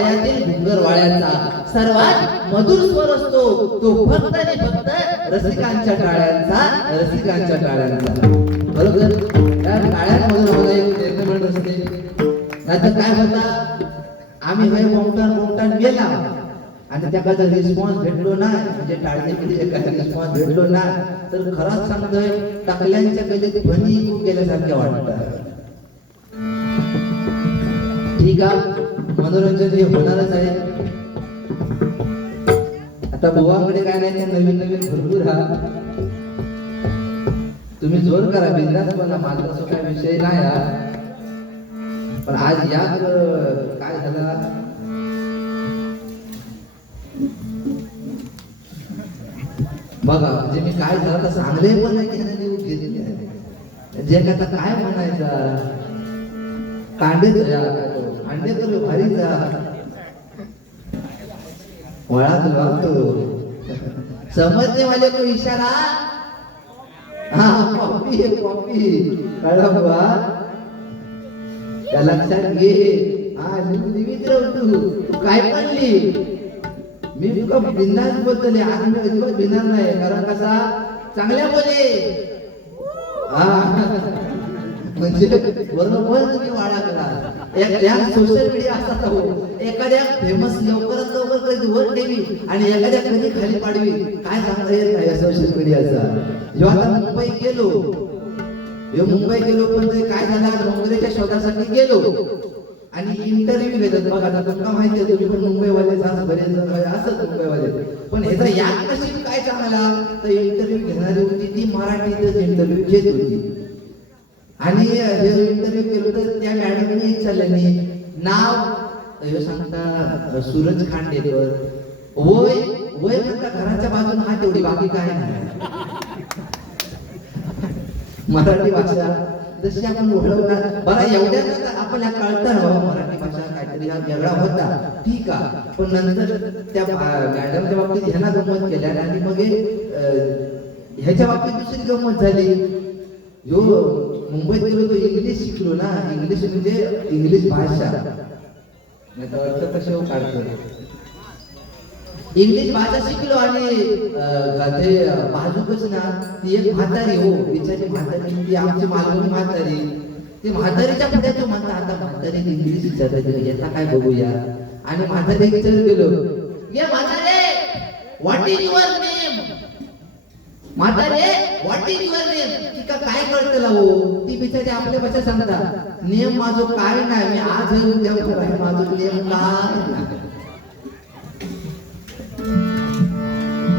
पायातील घुंगर वाळ्याचा सर्वात मधुर स्वर असतो तो फक्त आणि फक्त रसिकांच्या टाळ्यांचा रसिकांच्या टाळ्यांचा. बरोबर? त्या टाळ्यांमधून आम्हाला एक प्रेरणा असते नाहीतर काय होता? आम्ही हे मोमटान मोमटान गेला. आणि त्याका जर रिस्पॉन्स भेटलो ना म्हणजे टाळणी एखादा रिस्पॉन्स भेटलो ना. तर खरंच सांगतोय टाकल्यांच्या गलीत ध्वनी खूप गेल्यासारख्या वाटतात ठीक आहे? मनोरंजन हे होणारच आहे. आता बुवाकडे काय नाही ते नवीन नवीन भरपूर हा. तुम्ही जोर करा बिंदास पण माझा असं काय विषय नाही हा. पण आज या काय झालं? बघा म्हणजे मी काय झालं तर चांगले पण नाही की नाही आहे. म्हणजे जे आता काय म्हणायचं? कांडे अंडे तर भारीचा. वळात वागतो समजने वाले को इशारा? हा कॉपी आहे कॉपी कळलं बाबा त्या लक्षात घे. हा लिहित राहू तू तू काय पडली मी तुका बिंदास बोलतले आज मी अजिबात भिणार नाही. कारण कसा? चांगल्या बोले. हा. म्हणजे बरोबर तुम्ही वाडा करा सोशल मीडिया असा हो. एखाद्या फेमस लवकरात लवकर कधी वर ठेवी आणि एखाद्या कधी खाली पाडवी. काय सांगता येत नाही सोशल मीडियाचा जेव्हा आता मुंबई गेलो. मुंबई गेलो पण काय झालं? नोकरीच्या शोधासाठी गेलो. आणि इंटरव्ह्यू घेतात. बघा आता तुमका माहिती आहे तुम्ही पण मुंबईवाले जास्त बरेच असत मुंबईवाले. पण ह्याचा याद कशी काय चांगला? तर इंटरव्ह्यू घेणारी होती ती मराठीतच इंटरव्ह्यू घेत होती. आणि इंटरव्ह्यू केलं तर त्या मॅडमने विचारल्याने म्हणजे नाव सांगता सूरज खांडेकर. वय वय म्हणता घराच्या बाजून हा तेवढी बाकी काय नाही. मराठी भाषा जशी आपण ओळखणार बरा एवढ्या आपल्याला कळतं ना बाबा मराठी भाषा काहीतरी हा वेगळा होता. ठीक आहे पण नंतर त्या मॅडमच्या बाबतीत ह्यांना गंमत केल्या आणि मग ह्याच्या बाबतीत दुसरी गंमत झाली. जो मुंबईत गेलो तो इंग्लिश शिकलो ना. इंग्लिश म्हणजे इंग्लिश भाषा. नाही अर्थ कसे काढतो इंग्लिश भाषा शिकलो आणि ते बाजूकच ना. ती एक म्हातारी हो बिचारी म्हातारी. ती आमची मालवणी म्हातारी. ती म्हातारीच्या पुढे तो म्हणता आता म्हातारी इंग्लिश विचारता येता काय बघूया? आणि म्हातारी विचार गेलो ये म्हातारे व्हॉट इज युअर नेम म्हातारे व्हॉट इज युअर नेम तिका काय कळतं हो ती बिचारी आपल्या भाषा सांगता नेम माझं काय नाही मी आज उद्या माझं नेम काय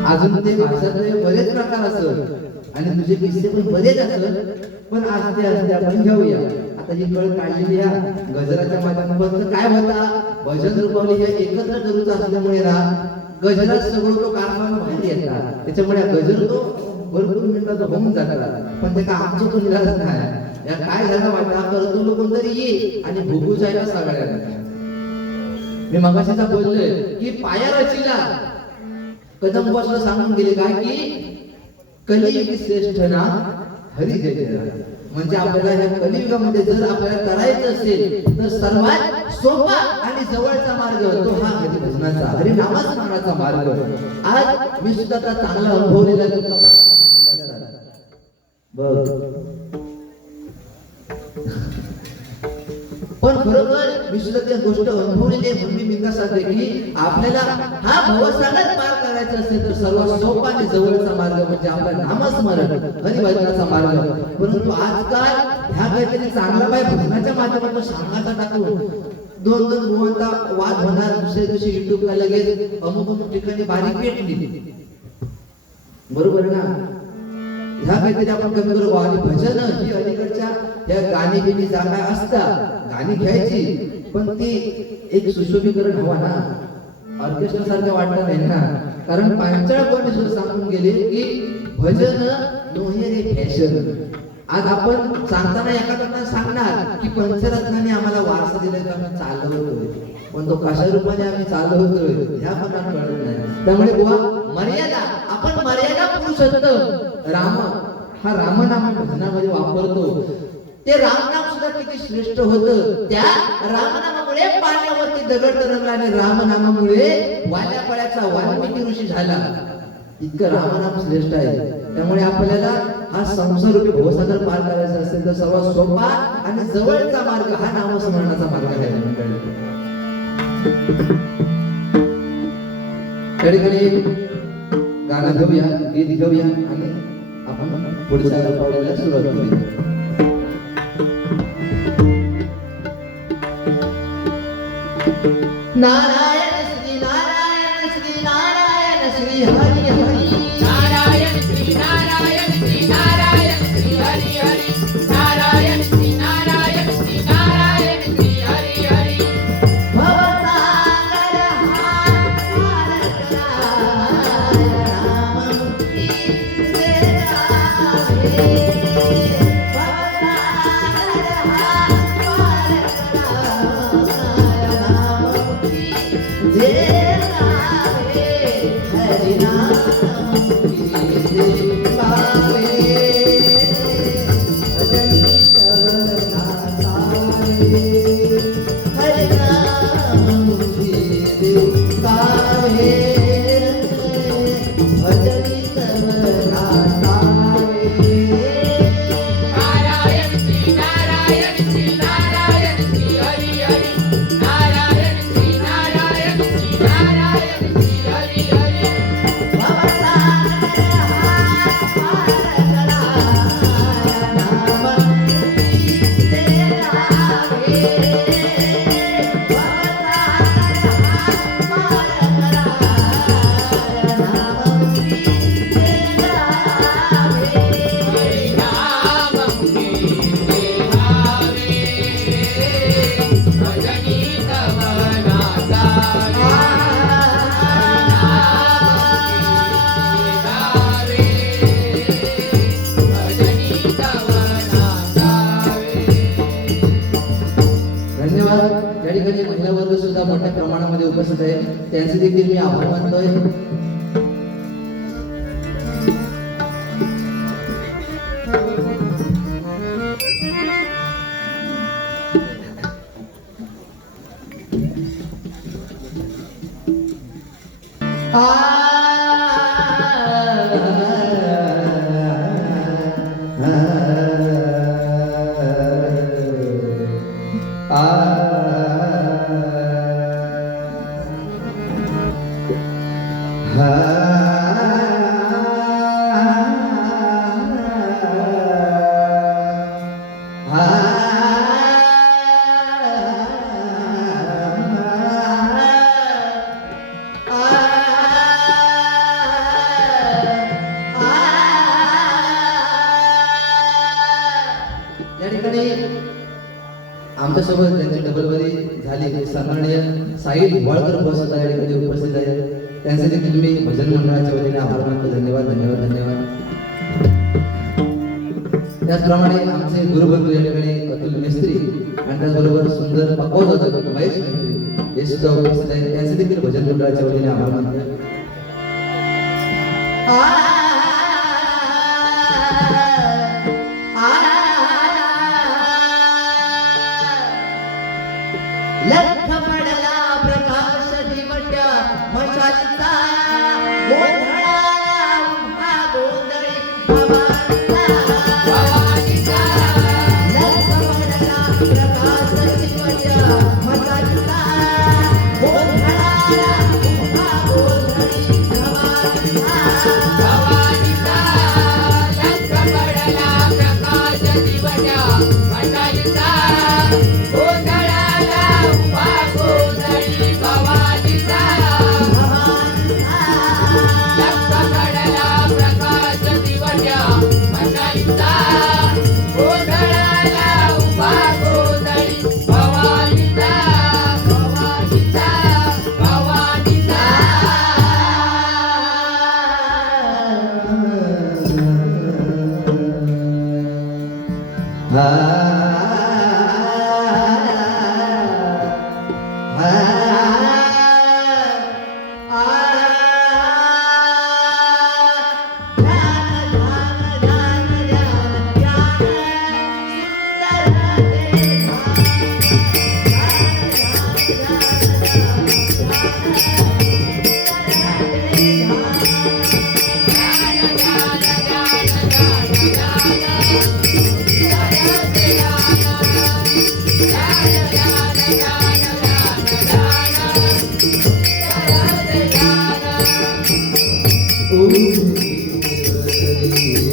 अजून ते भाषातले बरेच प्रकार असत आणि तुझे किस्से पण बरेच असत पण आज ते आज ते आपण घेऊया. आता ही कळ काढलेली या गजराच्या माध्यमातून काय होता? भजन रूपावली हे एकत्र करूच असल्यामुळे ना गजरात सगळं तो कारभार बाहेर येतात. त्याच्यामुळे गजर तो भरपूर मिनिटाचा होऊन जातात. पण ते का आमचं तो निघाला नाही. या काय झालं वाटतं? करतो लोक कोणतरी ये आणि भोगू जायला सगळ्यांना मी मगाशीचा बोललोय की पाया रचिला. कदम बसला सांगून गेले काय की कलियुगी श्रेष्ठ ना हरी जय म्हणजे आपल्याला या कलियुगामध्ये जर आपल्याला करायचं असेल तर सर्वात सोपा आणि जवळचा मार्ग तो हा हरिभजनाचा हरिनामाचा मार्ग. आज मी सुद्धा चांगला अनुभवलेला आहे तुमचा माहिती असणार. बघ. पण खरोखर मी सुद्धा त्या गोष्ट अनुभवली ते म्हणून मी का सांगते की आपल्याला हा भवसागत पार करायचा असेल तर सर्वात सोपा आणि जवळचा मार्ग म्हणजे आपला नामस्मरण हरिभजनाचा मार्ग. परंतु आजकाल ह्या काहीतरी चांगला बाय भजनाच्या माध्यमातून सांगायचा टाकून दोन दोन भुवंता वाद होणार दुसऱ्या दिवशी युट्यूबला लगेच अमुक अमुक ठिकाणी बारीक पेटली बरोबर ना? ह्या काहीतरी आपण कमी करू? आणि भजन ही अलीकडच्या त्या गाणी बिणी जागा असतात गाणी घ्यायची पण ती एक सुशोभीकरण हवा ना. ऑर्केस्ट्रा सारखं वाटत नाही ना. कारण पांचाळ कोणी सुद्धा सांगून गेले की भजन नोहे फॅशन. आज आपण सांगताना एका सांगणार की पंचरत्नाने आम्हाला वारसा दिलाय तर आम्ही चालवतोय. पण तो कशा रूपाने आम्ही चालवतोय ह्या पण कळत नाही. त्यामुळे बुवा मर्यादा आपण मर्यादा पुरुषोत्तम राम हा रामनाम भजनामध्ये वापरतो. ते रामनाम सुद्धा किती श्रेष्ठ होतं. त्या रामनामामुळे पाण्यावरती दगड तरंगला आणि रामनामामुळे वाल्या पळ्याचा वाल्मिकी ऋषी झाला. इतकं रामनाम श्रेष्ठ आहे. त्यामुळे आपल्याला हा संसार रूपी भवसागर पार करायचा असेल तर सर्वात सोपा आणि जवळचा मार्ग हा नामस्मरणाचा मार्ग आहे कडे त्या ठिकाणी गाणं घेऊया गीत घेऊया आणि पुढच्या पावल्याला सुरुवात करूया नारायण शिवाय या ठिकाणी महिला वर्ग सुद्धा मोठ्या प्रमाणामध्ये उपस्थित आहे त्यांचे देखील मी आभार मानतोय. ठिकाणी आमच्यासोबत त्यांची डबल बरी झाली सन्माननीय साहिल वाळकर बसत आहे ठिकाणी म्हणजे उपस्थित आहेत. त्यांचे देखील मी भजन मंडळाच्या वतीने आभार मानतो. धन्यवाद धन्यवाद धन्यवाद. त्याचप्रमाणे आमचे गुरुबंधू या ठिकाणी अतुल मिस्त्री आणि त्याचबरोबर सुंदर पकवत होतं महेश मिस्त्री हे सुद्धा उपस्थित आहेत. त्यांचे देखील भजन मंडळाच्या वतीने आभार मानतो.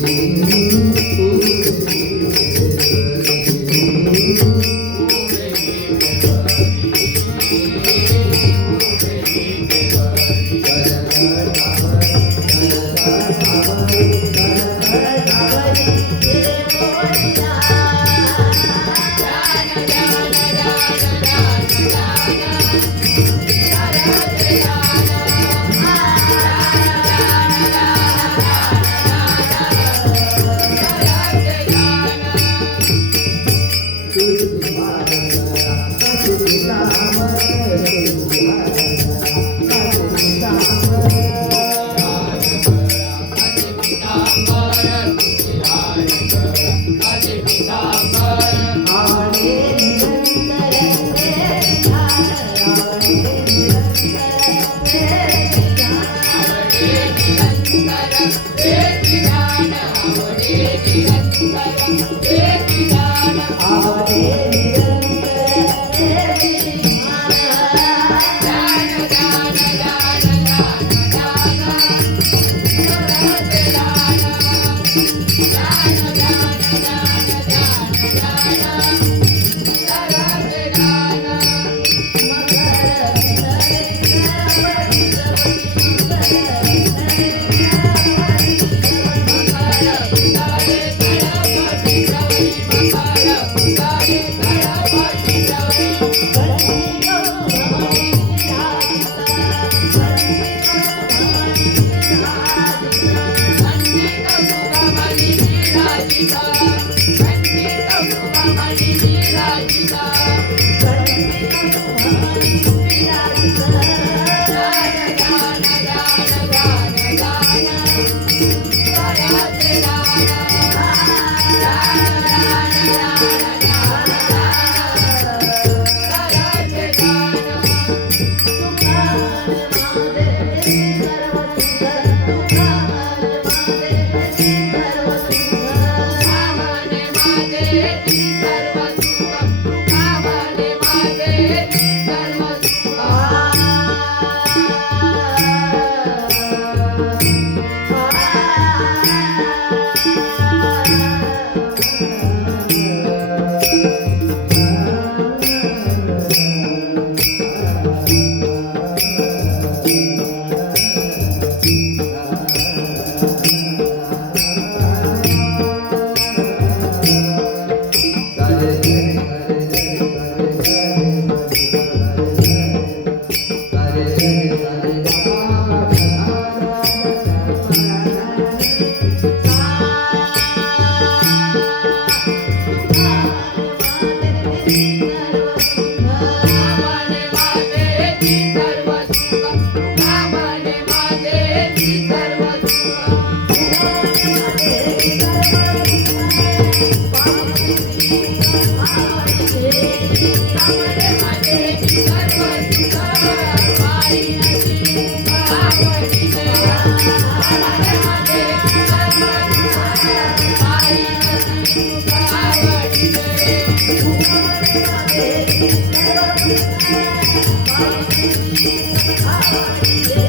Música धन्यवाद